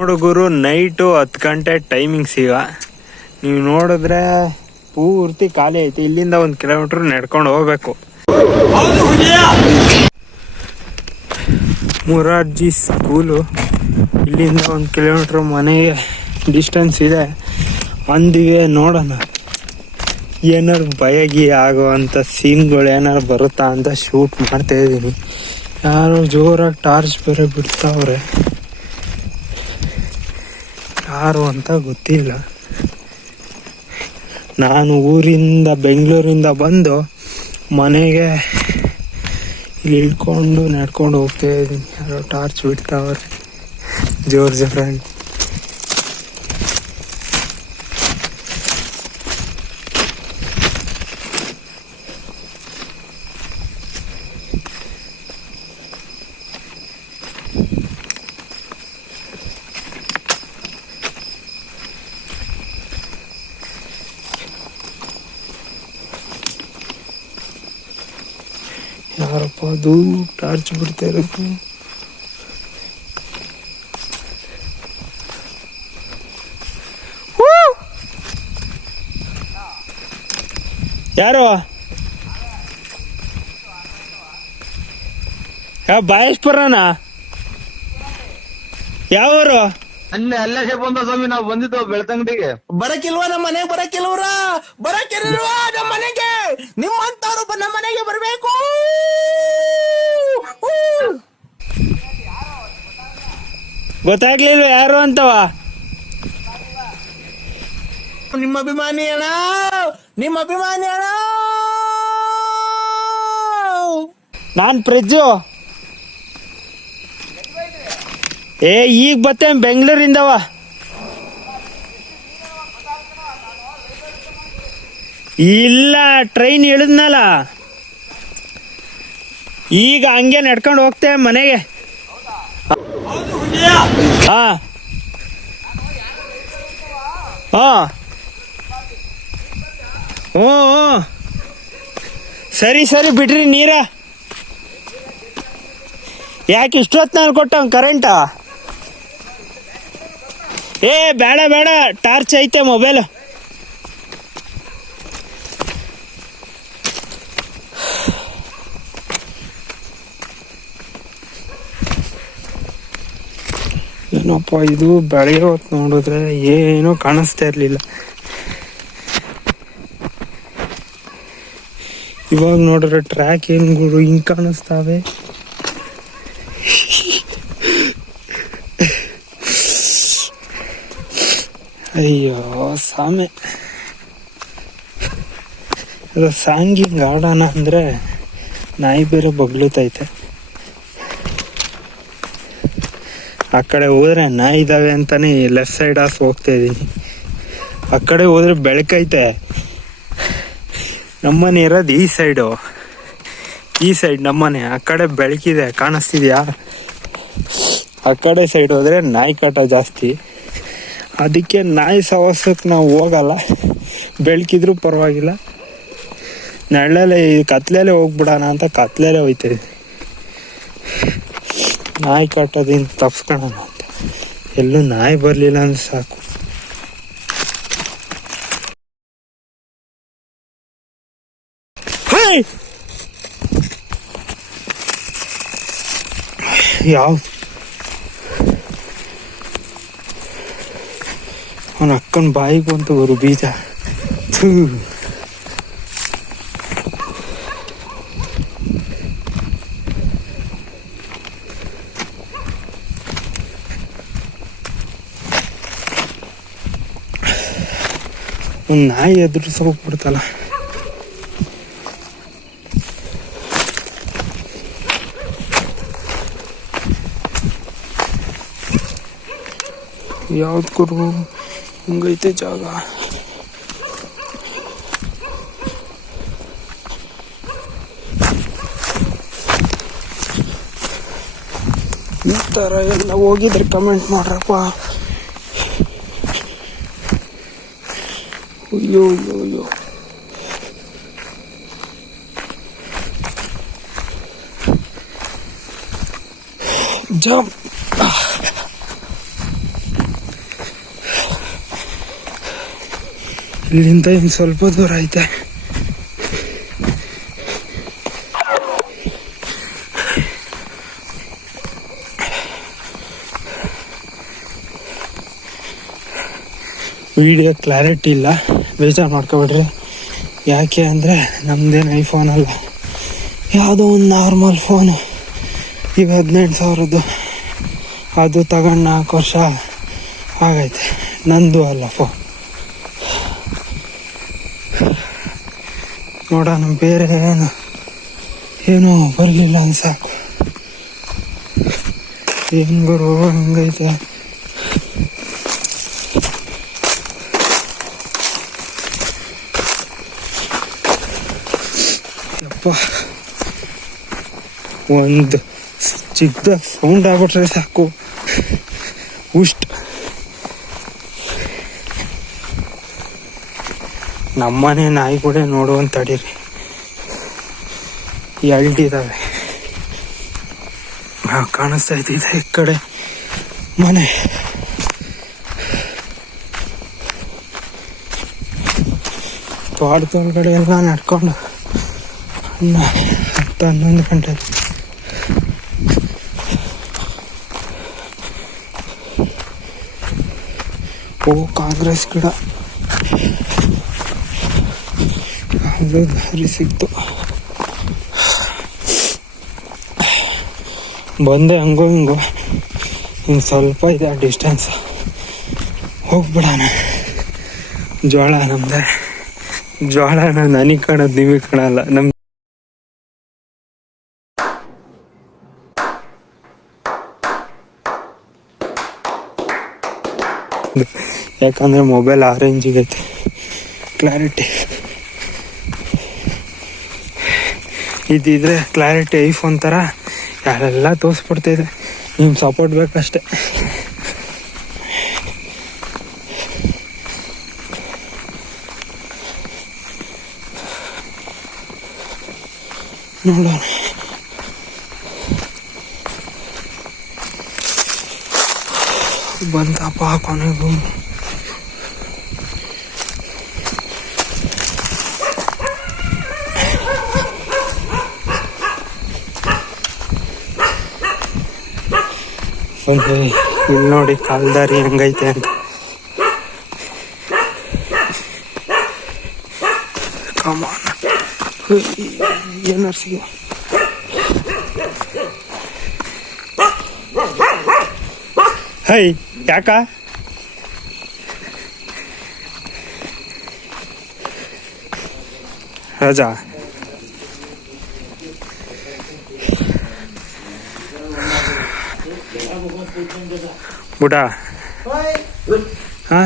ಹುಡುಗರು ನೈಟು ಹತ್ತು ಗಂಟೆ ಟೈಮಿಂಗ್ಸ್ ಈಗ. ನೀವು ನೋಡಿದ್ರೆ ಪೂರ್ತಿ ಖಾಲಿ ಐತಿ. ಇಲ್ಲಿಂದ ಒಂದು ಕಿಲೋಮೀಟ್ರ್ ನಡ್ಕೊಂಡು ಹೋಗ್ಬೇಕು. ಮುರಾರ್ಜಿ ಸ್ಕೂಲು ಇಲ್ಲಿಂದ ಒಂದು ಕಿಲೋಮೀಟ್ರ್ ಮನೆಗೆ ಡಿಸ್ಟೆನ್ಸ್ ಇದೆ. ಅಂದಿಗೆ ನೋಡೋಣ. ಏನಾರು ಭಯಗಿ ಆಗುವಂಥ ಸೀನ್ಗಳು ಏನಾರು ಬರುತ್ತಾ ಅಂತ ಶೂಟ್ ಮಾಡ್ತಾ ಇದ್ದೀನಿ. ಯಾರು ಜೋರಾಗಿ ಟಾರ್ಚ್ ಬೇರೆ ಬಿಡ್ತಾವ್ರೆ. ಯಾರು ಅಂತ ಗೊತ್ತಿಲ್ಲ. ನಾನು ಊರಿಂದ ಬೆಂಗಳೂರಿಂದ ಬಂದು ಮನೆಗೆ ಇಲ್ಲಿ ಇಳ್ಕೊಂಡು ನಡ್ಕೊಂಡು ಹೋಗ್ತಾ ಇದ್ದೀನಿ. ಯಾರೋ ಟಾರ್ಚ್ ಬಿಡ್ತಾವ್ರೆ. ಜೋರು ಜೋರಾಗಿ ಯಾರಪ್ಪ ಅದು ಟಾರ್ಚ್ ಬಿಡ್ತಾ ಇರೋದು! ಯಾರು? ಯಾವ ಬಾಯೇಶ್ವರನ ಯಾವ ಊರು? ಅಲ್ಲೇ ಅಲ್ಲೇ ಬಂದ ಸ್ವಾಮಿ ನಾವು ಬಂದಿದ್ದೋ ಬೆಳ್ತಂಗಡಿಗೆ. ಬರಕಿಲ್ವಾ ನಮ್ಮ ಮನೆಗೆ ಬರಕಿಲ್ವ್ರ? ಬರಕಿಲ್ವಾ ನಮ್ಮ ಮನೆಗೆ? ನಿಮ್ಮಂತವ್ರು ಬ- ನಮ್ಮ ಮನೆಗೆ ಬರಬೇಕು? ಗೊತ್ತಾಗ್ಲಿಲ್ವ ಯಾರು ಅಂತವ? ನಿಮ್ಮ ಅಭಿಮಾನಿ ಅಣ್ಣ ನಿಮ್ಮ ಅಭಿಮಾನಿ ಅಣ್ಣ! ನಾನ್ ಪ್ರಜ್ಜು. ಏ, ಈಗ ಬರ್ತೇನೆ ಬೆಂಗಳೂರಿಂದವ? ಇಲ್ಲ ಟ್ರೈನ್ ಇಳಿದ್ನಲ್ಲ. ಈಗ ಹಂಗೆ ನಡ್ಕೊಂಡು ಹೋಗ್ತೆ ಮನೆಗೆ. ಹಾ. ಹಾ. ಹ್ಞೂ. ಸರಿ ಸರಿ ಬಿಡ್ರಿ ನೀರ. ಯಾಕೆ ಇಷ್ಟೊತ್ನಲ್ಲಿ ಕೊಟ್ಟ ಕರೆಂಟ ಏ, ಬೇಡ ಬೇಡ. ಟಾರ್ಚ್ ಐತೆ ಮೊಬೈಲ್. ಏನಪ್ಪ ಇದು ಬೆಳಗ್ಗೆ ಹೊತ್ತು ನೋಡಿದ್ರೆ ಏನೂ ಕಾಣಿಸ್ತಾ ಇರಲಿಲ್ಲ. ಇವಾಗ ನೋಡಿದ್ರೆ ಟ್ರ್ಯಾಕ್ ಏನು ಹಿಂಗ್ ಕಾಣಿಸ್ತಾವೆ? ಅಯ್ಯೋ ಸಾಮೆ ಅದು ಸಾಂಗಿಂಗ್ ಆಡೋಣ ಅಂದರೆ ನಾಯಿ ಬೇರೆ ಬಗ್ಲುತ್ತೈತೆ ಆ ಕಡೆ ಹೋದ್ರೆ ನಾಯಿ ಇದಾವೆ ಅಂತಾನೆ ಲೆಫ್ಟ್ ಸೈಡ್ ಆಫ್ ಹೋಗ್ತಾ ಇದ್ದೀನಿ. ಆ ಕಡೆ ಹೋದ್ರೆ ಬೆಳಕೈತೆ. ನಮ್ಮನೆ ಇರೋದು ಈ ಸೈಡು ಈ ಸೈಡ್ ನಮ್ಮನೆ. ಆ ಕಡೆ ಬೆಳಕಿದೆ, ಕಾಣಿಸ್ತಿದ್ಯಾ? ಆ ಕಡೆ ಸೈಡ್ ಹೋದ್ರೆ ನಾಯಿ ಕಾಟ ಜಾಸ್ತಿ. ಅದಕ್ಕೆ ನಾಯಿ ಸವಾಸಕ್ಕೆ ನಾವು ಹೋಗಲ್ಲ. ಬೆಳಕಿದ್ರು ಪರವಾಗಿಲ್ಲ. ನೆಳ್ಳಲ್ಲೇ ಕತ್ಲೆಲೆ ಹೋಗ್ಬಿಡೋಣ ಅಂತ ಕತ್ಲೆಲೆ ಹೋಯ್ತೀವಿ ನಾಯಿ ಕಟ್ಟೋದಿಂದ ತಪ್ಸ್ಕೊಳ್ಳೋಣ ಅಂತ. ಎಲ್ಲೂ ನಾಯಿ ಬರಲಿಲ್ಲ ಅಂದ್ರೆ ಸಾಕು. ಹೇಯ್! ಅವನ ಅಕ್ಕನ ಬಾಯಿಗೆ ಬಂತು ஒரு ಬೀಜ ಥೂ ಒಂದು ನಾಯಿ ಎದುರಿಸ ಹೋಗ್ಬಿಡ್ತಲ್ಲ ಯಾವ್ದು ಗುರು ಹಿಂಗೈತೆ ಜಾಗ ಈ ಥರ ಎಲ್ಲ ಹೋಗಿದ್ರೆ ಕಮೆಂಟ್ ಮಾಡ್ರಪ್ಪ ಅಯ್ಯೋ ಅಯ್ಯೋ ಅಯ್ಯೋ ಜಂಪ್ ಇಲ್ಲಿಂದ ಇನ್ನು ಸ್ವಲ್ಪ ದೂರ ಐತೆ. ವಿಡಿಯೋ ಕ್ಲಾರಿಟಿ ಇಲ್ಲ. ಬೇಜಾರು ಮಾಡ್ಕೊಬೇಡ್ರಿ. ಯಾಕೆ ಅಂದರೆ ನಮ್ಮದೇನು ಐಫೋನ್ ಅಲ್ಲ. ಯಾವುದೋ ಒಂದು ನಾರ್ಮಲ್ ಫೋನು. ಈಗ ಹದಿನೆಂಟು ಸಾವಿರದ್ದು. ಅದು ತಗೊಂಡು ನಾಲ್ಕು ವರ್ಷ ಆಗೈತೆ. ನಂದು ಅಲ್ಲ ಫೋನ್. ನೋಡೋಣ ಬೇರೆ ಏನು? ಏನೂ ಬರಲಿಲ್ಲ ಅಂತ ಸಾಕು ಏನು ಗುರು, ಹಂಗೈತೆ? ಯಪ್ಪ. ಒಂದು ಚಿಕ್ಕದ ಸೌಂಡ್ ಆಗ್ಬಿಟ್ರೆ ಸಾಕು. ಉಷ್ಟ್. ನಮ್ಮನೆ ನಾಯಿ ಕೂಡ ನೋಡುವಂತ ತಡೀರಿ ಎಳ್ದಿದ್ದಾವೆ ಕಾಣಿಸ್ತಾ ಇದ್ದಿದೆ ಈ ಕಡೆ ಮನೆ. ತೋಟದೊಳಗಡೆ ಎಲ್ಲ ನಡ್ಕೊಂಡು ಹತ್ತು ಹನ್ನೊಂದು ಗಂಟೆ. ಓ, ಕಾಂಗ್ರೆಸ್ ಗಿಡ. ಅದು ದಾರಿ ಸಿಕ್ತು ಬಂದೆ ಹಂಗೋ ಹಿಂಗೋ. ಇನ್ನು ಸ್ವಲ್ಪ ಇದೆ ಡಿಸ್ಟೆನ್ಸ್ ಹೋಗ್ಬಿಡೋಣ. ಜೋಳ ನಮ್ದೆ. ಜೋಳನ ನನಗೆ ಕಾಣೋದು ನಿಮಗೆ ಕಾಣಲ್ಲ. ನಮ್ ಯಾಕಂದ್ರೆ ಮೊಬೈಲ್ ಆರೆಂಜ್ ಐತೆ ಕ್ಲಾರಿಟಿ ಇದಿದ್ರೆ ಕ್ಲಾರಿಟಿ ಐಫೋನ್ ಥರ ಯಾರೆಲ್ಲ ತೋರಿಸ್ಬಿಡ್ತಿದೆ ನಿಮ್ಮ ಸಪೋರ್ಟ್ ಬೇಕಷ್ಟೆ. ನೋಡೋಣ. ಬಂತಪ್ಪ ಕೊನೆಗೂ. ಇಲ್ಲಿ ನೋಡಿ ಕಾಲ್ದಾರಿ ಹೆಂಗೈತೆ ಅಂತ. ಕಮಾನ್ ಏನಾರು ಸಿಗ ಹೈ ಯಾಕ? ರಜಾ ಬುಡ ಹಾ